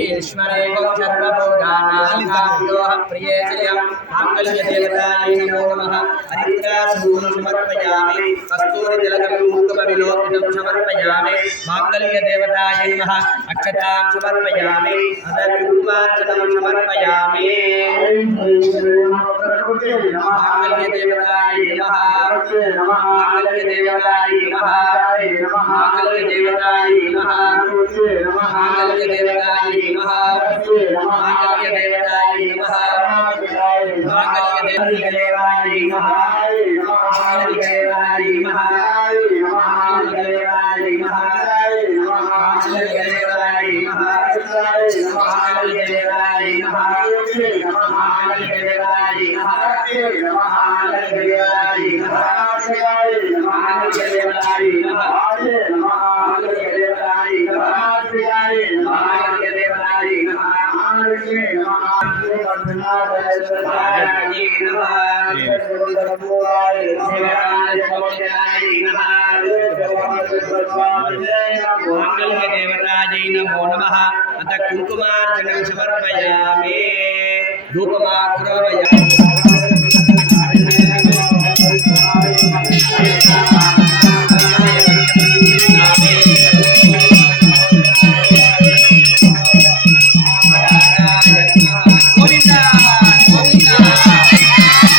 ईश्वरेव सर्वभूतानां प्रिये श्रियं माङ्गल्यदेवतायै नमो नमः हरिद्रासूनं समर्पयामि कस्तूरितिलकं कुङ्कुमविलोकितं समर्पयामि माङ्गल्यदेवतायै नमः अक्षतां समर्पयामि कुङ्कुमार्चनं समर्पयामि माङ्गल्यदेवतायै नमः माङ्गल्यदेवतायै नमः माङ्गल्यदेवतायै नमः माङ्गल्यदेवतायै नमः माङ्गल्यदेवतायै नमः माङ्गल्यदेवतायै नमः माङ्गल्यदेवतायै नमः माङ्गल्यदेवतायै नमः माङ्गल्यदेवतायै नमः माङ्गल्यदेवतायै नमः माङ्गल्यदेवतायै नमः माङ्गल्यदेवतायै नमः माङ्गल्यदेवतायै नमो नमः अथ कुङ्कुमार्चनं समर्पयामि धूपमाग्रवामि।